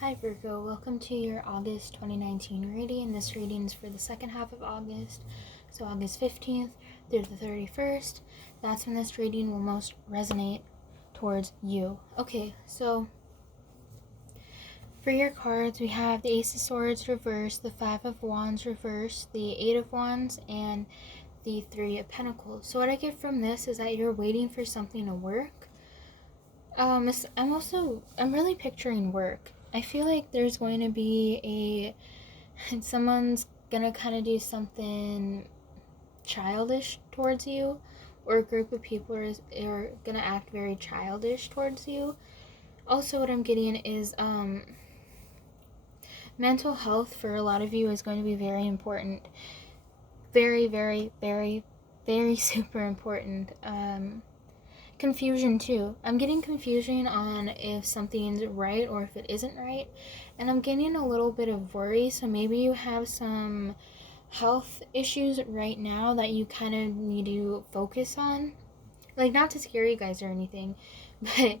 Hi Virgo, welcome to your August 2019 reading. This reading is for the second half of August, so August 15th through the 31st. That's when this reading will most resonate towards you. Okay, so for your cards, we have the Ace of Swords reversed, the Five of Wands reversed, the Eight of Wands, and the Three of Pentacles. So what I get from this is that you're waiting for something to work. I'm really picturing work. I feel like there's going to be someone's gonna kind of do something childish towards you, or a group of people are gonna act very childish towards you. Also, what I'm getting is mental health for a lot of you is going to be very important. Very, very, very, very super important. Confusion too. I'm getting confusion on if something's right or if it isn't right, and I'm getting a little bit of worry. So maybe you have some health issues right now that you kind of need to focus on. Like, not to scare you guys or anything, but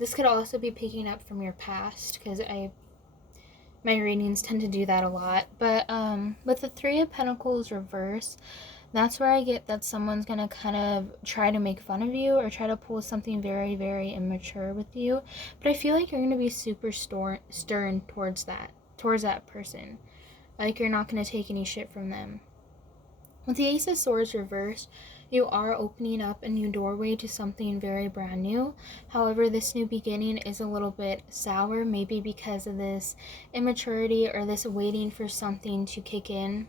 this could also be picking up from your past, because my readings tend to do that a lot. But with the Three of Pentacles reverse, that's where I get that someone's gonna kind of try to make fun of you or try to pull something very, very immature with you. But I feel like you're gonna be super stern towards that person. Like, you're not gonna take any shit from them. With the Ace of Swords reversed, you are opening up a new doorway to something very brand new. However, this new beginning is a little bit sour, maybe because of this immaturity or this waiting for something to kick in.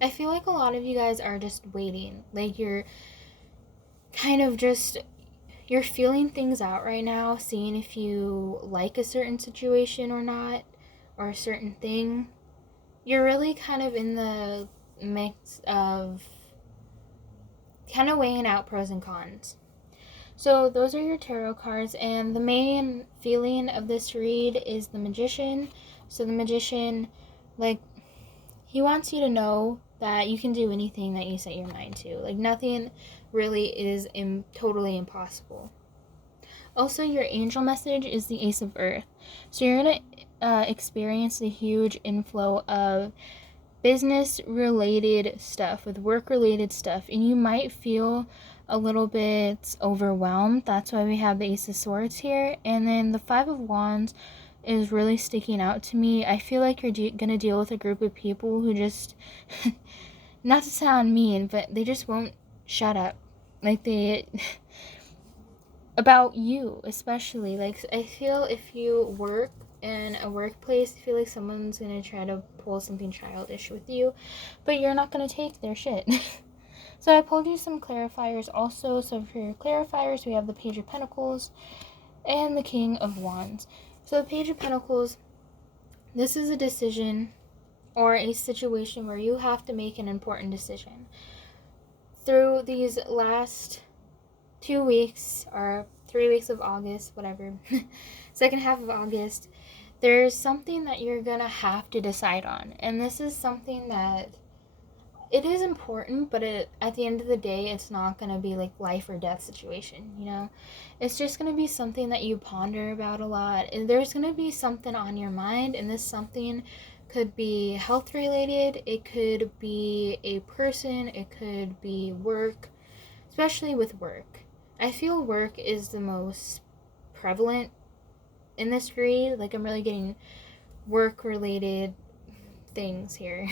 I feel like a lot of you guys are just waiting. Like, you're kind of just, you're feeling things out right now, seeing if you like a certain situation or not, or a certain thing. You're really kind of in the mix of kind of weighing out pros and cons. So those are your tarot cards, and the main feeling of this read is the Magician. So the Magician, like, he wants you to know that you can do anything that you set your mind to. Like, nothing really is totally impossible. Also, your angel message is the Ace of Earth. So you're going to experience a huge inflow of business-related stuff, with work-related stuff, and you might feel a little bit overwhelmed. That's why we have the Ace of Swords here. And then the Five of Wands is really sticking out to me. I feel like you're gonna deal with a group of people who just, not to sound mean, but they just won't shut up. Like, they, about you especially. Like, I feel if you work in a workplace, I feel like someone's gonna try to pull something childish with you, but you're not gonna take their shit. So I pulled you some clarifiers also. So for your clarifiers, we have the Page of Pentacles and the King of Wands. So the Page of Pentacles, this is a decision or a situation where you have to make an important decision. Through these last 2 weeks or 3 weeks of August, whatever, second half of August, there's something that you're gonna have to decide on. And this is something that, it is important, but at the end of the day, it's not going to be like life or death situation, you know? It's just going to be something that you ponder about a lot. And there's going to be something on your mind, and this something could be health related, it could be a person, it could be work, especially with work. I feel work is the most prevalent in this read. Like, I'm really getting work related things here.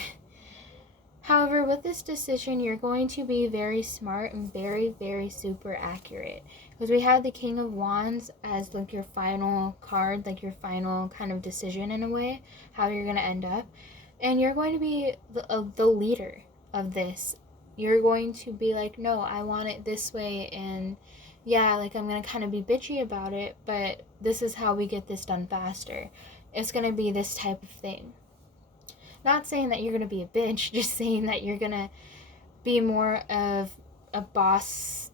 However, with this decision, you're going to be very smart and very, very super accurate. Because we have the King of Wands as like your final card, like your final kind of decision in a way, how you're going to end up. And you're going to be the leader of this. You're going to be like, no, I want it this way. And yeah, like, I'm going to kind of be bitchy about it, but this is how we get this done faster. It's going to be this type of thing. Not saying that you're going to be a bitch, just saying that you're going to be more of a boss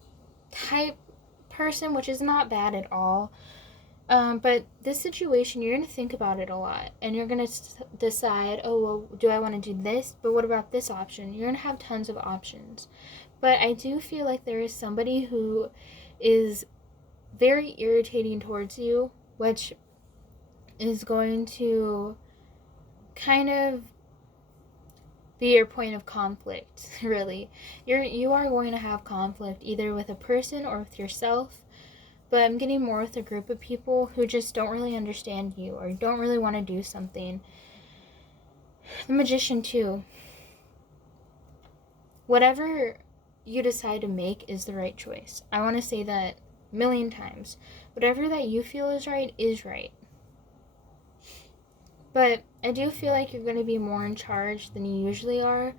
type person, which is not bad at all. But this situation, you're going to think about it a lot, and you're going to decide, oh, well, do I want to do this? But what about this option? You're going to have tons of options. But I do feel like there is somebody who is very irritating towards you, which is going to kind of be your point of conflict, really. You are going to have conflict either with a person or with yourself, but I'm getting more with a group of people who just don't really understand you or don't really want to do something. The Magician too. Whatever you decide to make is the right choice. I want to say that a million times. Whatever that you feel is right is right. But I do feel like you're going to be more in charge than you usually are.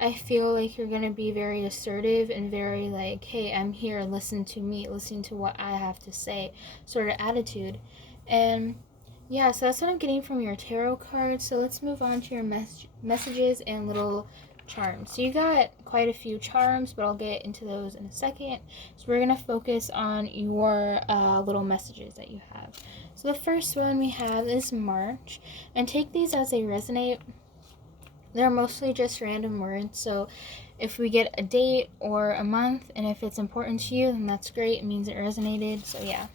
I feel like you're going to be very assertive and very like, hey, I'm here, listen to me, listen to what I have to say, sort of attitude. And yeah, so that's what I'm getting from your tarot cards. So let's move on to your messages and little charms. So you got quite a few charms, but I'll get into those in a second. So we're going to focus on your little messages that you have. So the first one we have is March, and take these as they resonate. They're mostly just random words, so if we get a date or a month, and if it's important to you, then that's great. It means it resonated. So yeah,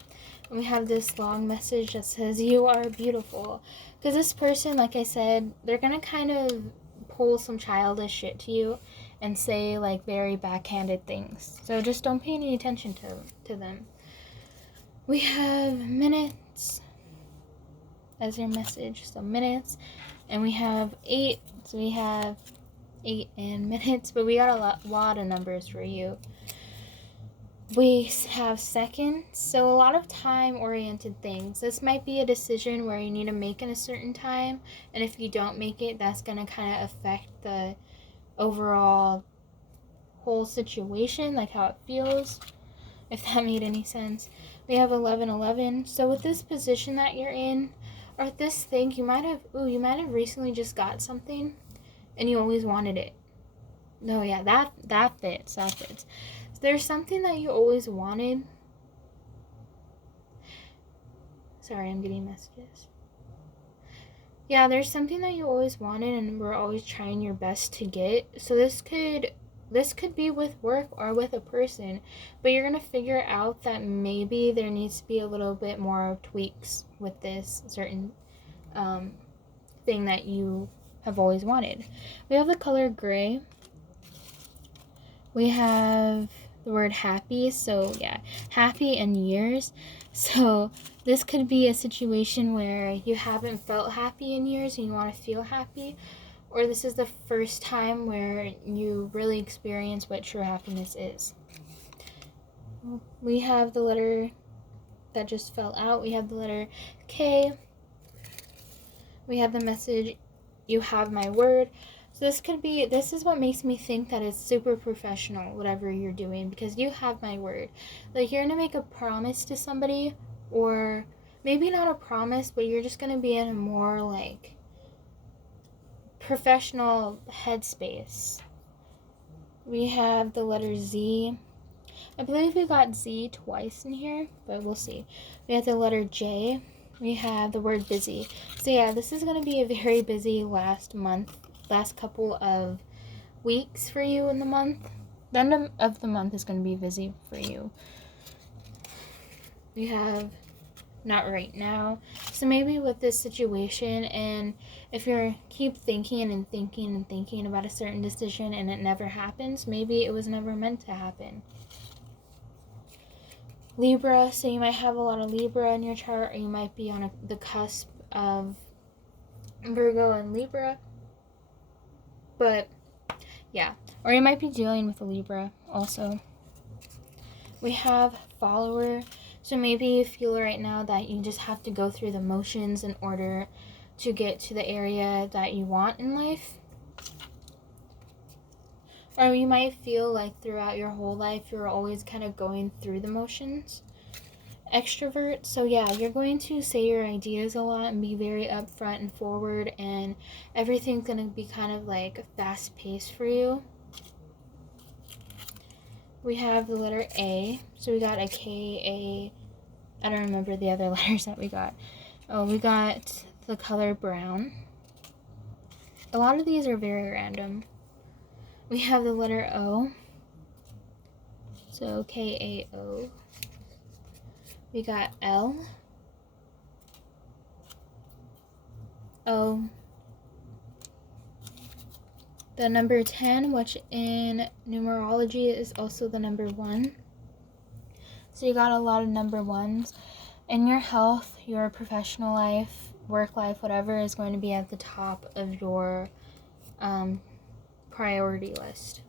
we have this long message that says, you are beautiful. Because this person, like I said, they're going to kind of pull some childish shit to you and say like very backhanded things. So just don't pay any attention to them. We have minutes as your message, so minutes. And we have 8, so we have 8 and minutes, but we got a lot of numbers for you. We have seconds, so a lot of time-oriented things. This might be a decision where you need to make in a certain time, and if you don't make it, that's going to kind of affect the overall whole situation, like how it feels, if that made any sense. We have 1111, so with this position that you're in, or this thing, you might have recently just got something, and you always wanted it. No, yeah, that fits. There's something that you always wanted. Sorry, I'm getting messages. Yeah, there's something that you always wanted and we're always trying your best to get. So this could be with work or with a person, but you're going to figure out that maybe there needs to be a little bit more tweaks with this certain thing that you have always wanted. We have the color gray. We have the word happy, so yeah, happy and years. So this could be a situation where you haven't felt happy in years and you want to feel happy, or this is the first time where you really experience what true happiness is. We have the letter that just fell out. We have the letter K. We have the message, you have my word. So this is what makes me think that it's super professional, whatever you're doing, because you have my word. Like, you're going to make a promise to somebody, or maybe not a promise, but you're just going to be in a more, like, professional headspace. We have the letter Z. I believe we got Z twice in here, but we'll see. We have the letter J. We have the word busy. So yeah, this is going to be a very busy last couple of weeks for you in the month. The end of the month is going to be busy for you. We have not right now. So maybe with this situation, and if you keep thinking and thinking and thinking about a certain decision and it never happens, maybe it was never meant to happen. Libra, so you might have a lot of Libra in your chart, or you might be on the cusp of Virgo and Libra. But yeah, or you might be dealing with a Libra also. We have follower, so maybe you feel right now that you just have to go through the motions in order to get to the area that you want in life. Or you might feel like throughout your whole life you're always kind of going through the motions. Extrovert, so yeah, you're going to say your ideas a lot and be very upfront and forward, and everything's going to be kind of like fast paced for you. We have the letter A, so we got a K, A, I don't remember the other letters that we got. Oh, we got the color brown. A lot of these are very random. We have the letter O, so K-A-O. We got L. Oh, the number 10, which in numerology is also the number 1. So you got a lot of number 1s. And your health, your professional life, work life, whatever, is going to be at the top of your priority list.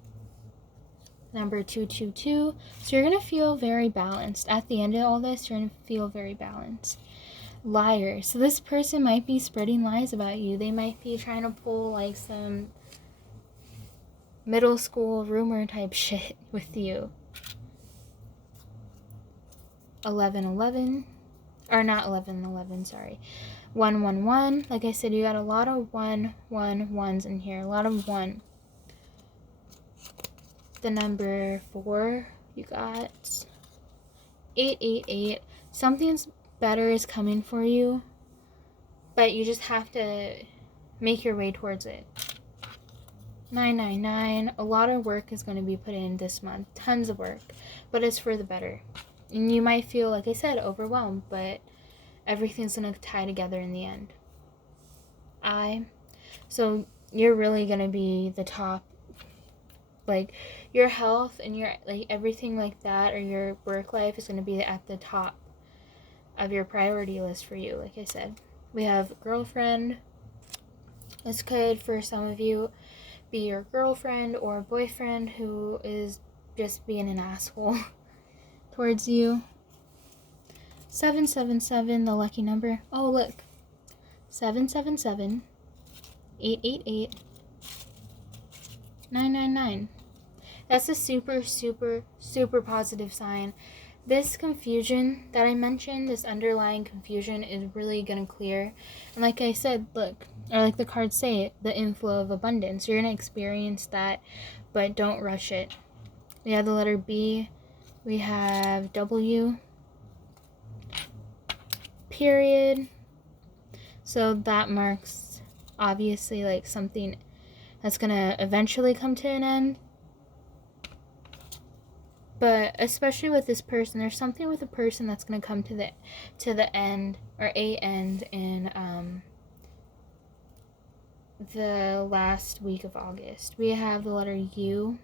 Number 222. So you're going to feel very balanced. At the end of all this, you're going to feel very balanced. Liar. So this person might be spreading lies about you. They might be trying to pull like some middle school rumor type shit with you. 1111. Or not 1111, sorry. 111. Like I said, you got a lot of 111s in here. A lot of 1. The number 4, you got 888. Something's better is coming for you, but you just have to make your way towards it. 999. A lot of work is going to be put in this month. Tons of work, but it's for the better. And you might feel, like I said, overwhelmed, but everything's going to tie together in the end. So you're really going to be the top. Like, your health and your, like, everything like that, or your work life is going to be at the top of your priority list for you, like I said. We have girlfriend. This could, for some of you, be your girlfriend or boyfriend who is just being an asshole towards you. 777, the lucky number. Oh, look. 777, 888, 999. That's a super, super, super positive sign. This confusion that I mentioned, this underlying confusion, is really going to clear. And like I said, look, or like the cards say, the inflow of abundance. You're going to experience that, but don't rush it. We have the letter B. We have W. Period. So that marks, obviously, like something that's going to eventually come to an end. But especially with this person, there's something with a person that's going to come to the end, or a end, in the last week of August. We have the letter U.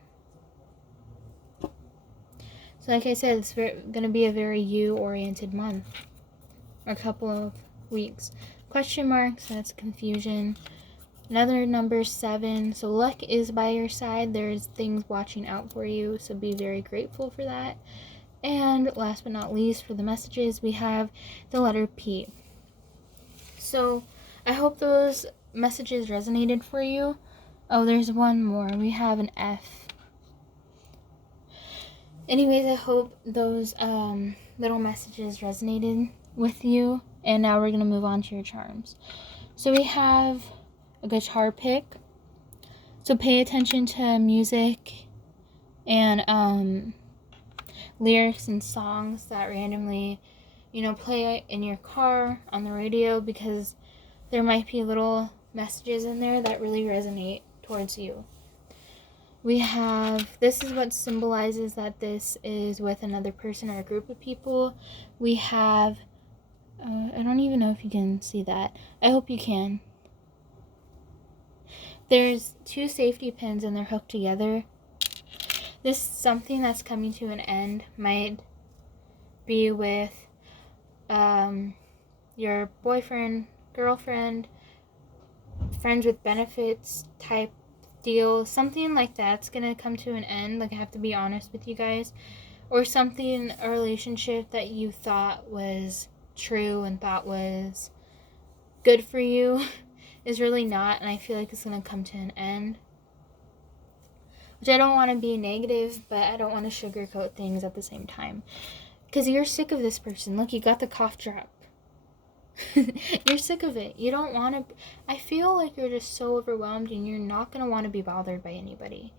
So like I said, it's going to be a very you-oriented month, or a couple of weeks. Question marks, that's confusion. Another number 7, so luck is by your side. There's things watching out for you, so be very grateful for that. And last but not least, for the messages, we have the letter P. So I hope those messages resonated for you. Oh, there's one more. We have an F. Anyways, I hope those little messages resonated with you. And now we're going to move on to your charms. So we have a guitar pick. So pay attention to music and lyrics and songs that randomly, play in your car, on the radio, because there might be little messages in there that really resonate towards you. We have, this is what symbolizes that this is with another person or a group of people. We have, I don't even know if you can see that. I hope you can. There's 2 safety pins and they're hooked together. This is something that's coming to an end. Might be with your boyfriend, girlfriend, friends with benefits type deal. Something like that's going to come to an end. Like, I have to be honest with you guys. Or something, a relationship that you thought was true and thought was good for you is really not, and I feel like it's going to come to an end. Which I don't want to be negative, but I don't want to sugarcoat things at the same time. Because you're sick of this person. Look, you got the cough drop. You're sick of it. You don't want to... I feel like you're just so overwhelmed and you're not going to want to be bothered by anybody.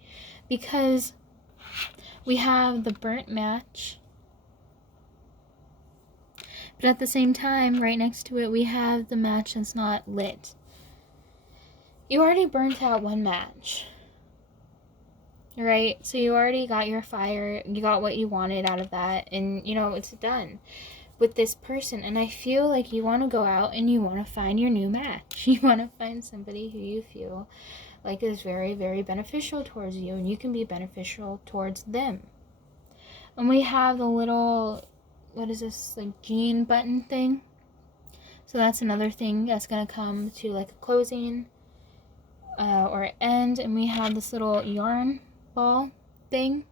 Because we have the burnt match. But at the same time, right next to it, we have the match that's not lit. You already burnt out one match. Right? So you already got your fire. You got what you wanted out of that. And, it's done. with this person, and I feel like you want to go out and you want to find your new match. You want to find somebody who you feel like is very, very beneficial towards you, and you can be beneficial towards them. And we have the little, what is this, like gene button thing. So that's another thing that's going to come to like a closing or end. And we have this little yarn ball thing.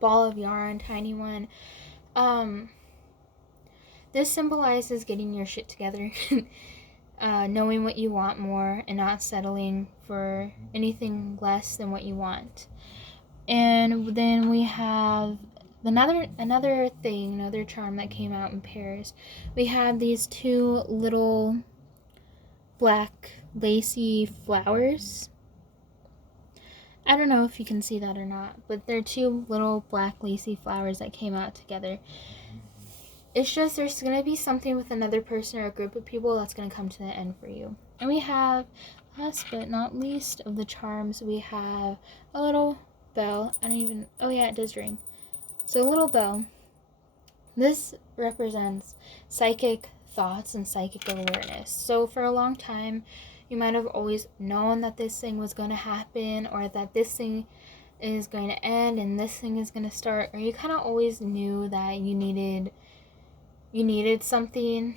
Ball of yarn, tiny one. This symbolizes getting your shit together. Knowing what you want more and not settling for anything less than what you want. And then we have another charm that came out in pairs. We have these two little black lacy flowers. I don't know if you can see that or not, but they're two little black lacy flowers that came out together. It's just there's going to be something with another person or a group of people that's going to come to the end for you. And we have, last but not least of the charms, we have a little bell. Oh yeah, it does ring. So a little bell. This represents psychic thoughts and psychic awareness. So for a long time, you might have always known that this thing was going to happen, or that this thing is going to end and this thing is going to start, or you kind of always knew that you needed something,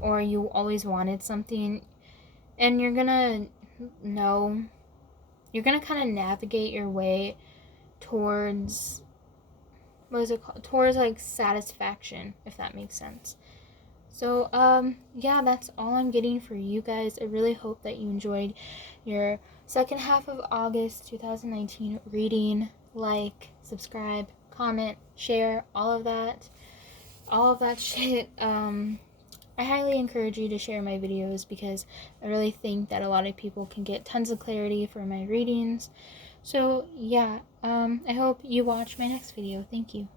or you always wanted something, and you're gonna kind of navigate your way towards, towards like satisfaction, if that makes sense. So yeah, that's all I'm getting for you guys. I really hope that you enjoyed your second half of August 2019 reading. Like, subscribe, comment, share, all of that shit. I highly encourage you to share my videos because I really think that a lot of people can get tons of clarity from my readings. So yeah, I hope you watch my next video. Thank you.